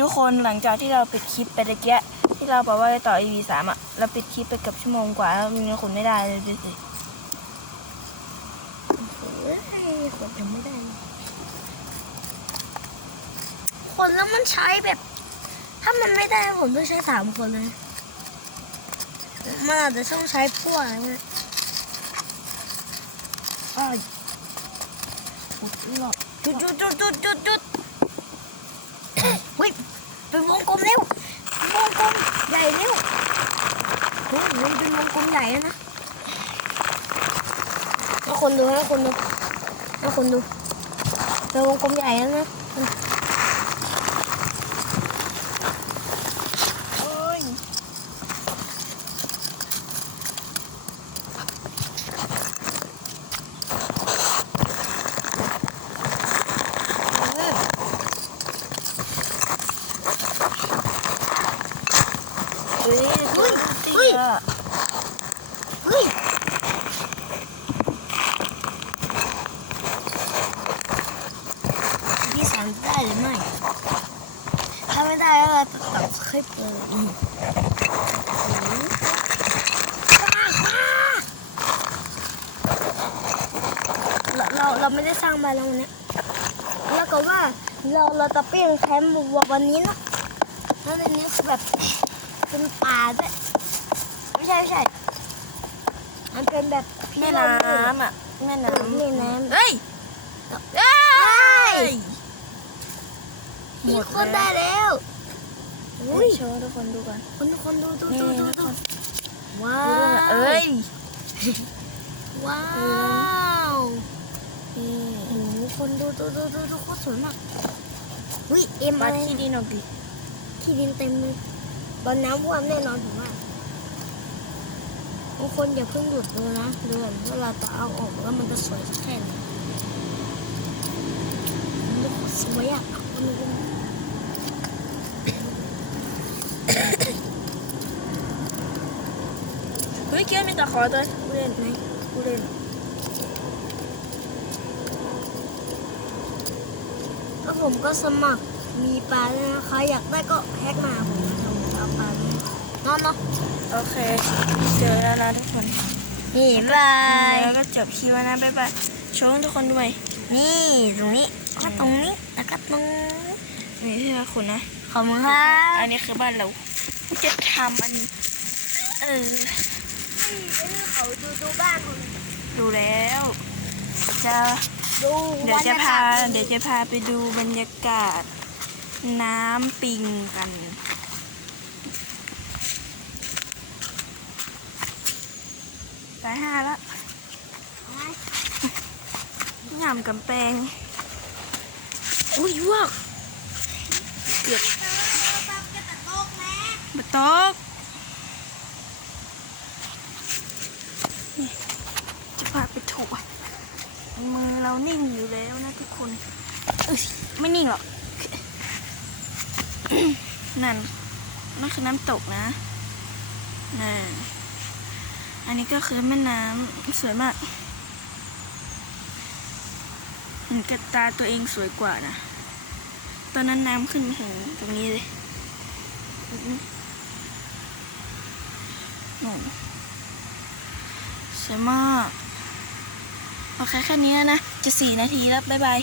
ทุกคนหลังจากที่เราปิดคลิปไปตะเกียะที่เราบอกว่าจะต่อ EP สามอะเราปิดคลิปไปกับชั่วโมงกว่าแล้วมันยังขนไม่ได้เลยดูสิเอ้ขนยังไม่ได้คนแล้วมันใช้แบบ ถ้ามันไม่ได้ผมต้องใช้สามคนเลยมันอาจจะต้องใช้พวกอะไรเงี้ยอ้ายอุดหลอกจุดจุดจุดจุดจุด วงกลมเร็ววงกลมใหญ่เร็วเฮ้ยมันเป็นวงกลมใหญ่แล้วนะให้คนดูให้คนดูให้คนดูเป็นวงกลมใหญ่แล้วนะ เฮ้ยเฮ้ยเฮ้ยที่สามได้หรือไม่ถ้าไม่ได้ก็ตัดตัดคลิปเลยเราเราเราไม่ได้สร้างบ้าแล้ววันเนี้ยแล้วก็ว่าเราเราจะเปลี่ยนแคมป์วันนี้นะแล้วในนี้คือแบบ เป็นป่าด้วยไม่ใช่ไม่ใช่ มันเป็นแบบแม่น้ำอะแม่น้ำแม่น้ำเฮ้ยเฮ้ยมีคนได้แล้วอุ้อุ้ยยโชว์ทุกคนดูก่อนคนทุกคนดูดูนี่ดูดูทุกดูคนว้าดูด้วยวนะเอ้ยว้าวนี่โอ้โหคนดูดูดูดูดูโคตรสวยมากอุ้ยเอ็มมาอะไรที่ดินออกดิที่ดินเต็มเลย บนน้ำว่ามแน่นอนผมว่าทุกคนอย่าเพิ่งหยุดดูนะดูก่อนว่าเราจะเอาออกแล้วมันจะสวยสักแค่ไหนมันโคตรสวยอะมันดูเฮ้ยเกียร์มีตะขอตัวกูเล่นไหมกูเล่นแล้วผมก็สมัครมีปลาด้วยนะคะอยากได้ก็แฮกมาผม นอนเนาะโอเค เจอแล้วนะทุกคนนี่บายแล้วก็จบคลิปแล้วนะบ๊ายบายโชว์ให้ทุกคนด้วย นี่ตรงนี้ก็ตรงนี้แล้วก็ตรงนี้นี่ที่เราขุนนะขอบคุณครัอับนนี้คือบ้านเราจะทำอันเออนี่เขาดูดูบ้านผมดูแล้วจะดูเดี๋ยวจะพาบรรยกศเดี๋ยวจะพาไปดูบรรยากาศน้ำปิงกัน ไปห้าแล้วยำกำแพงอุ้ยยวกเกือบบะตกจะพาไปถูมือเรานิ่งอยู่แล้วนะทุกคนเอ้ยไม่นิ่งหรอก นั่นนั่นคือน้ำตกนะนั่น อันนี้ก็คือแม่น้ำสวยมากเห็นกับตาตัวเองสวยกว่านะ ตอนนั้นน้ำขึ้นถึงตรงนี้เลยอื้อหือโอ้สวยมาก โอเคแค่นี้นะ จะสี่นาทีแล้ว บ๊ายบาย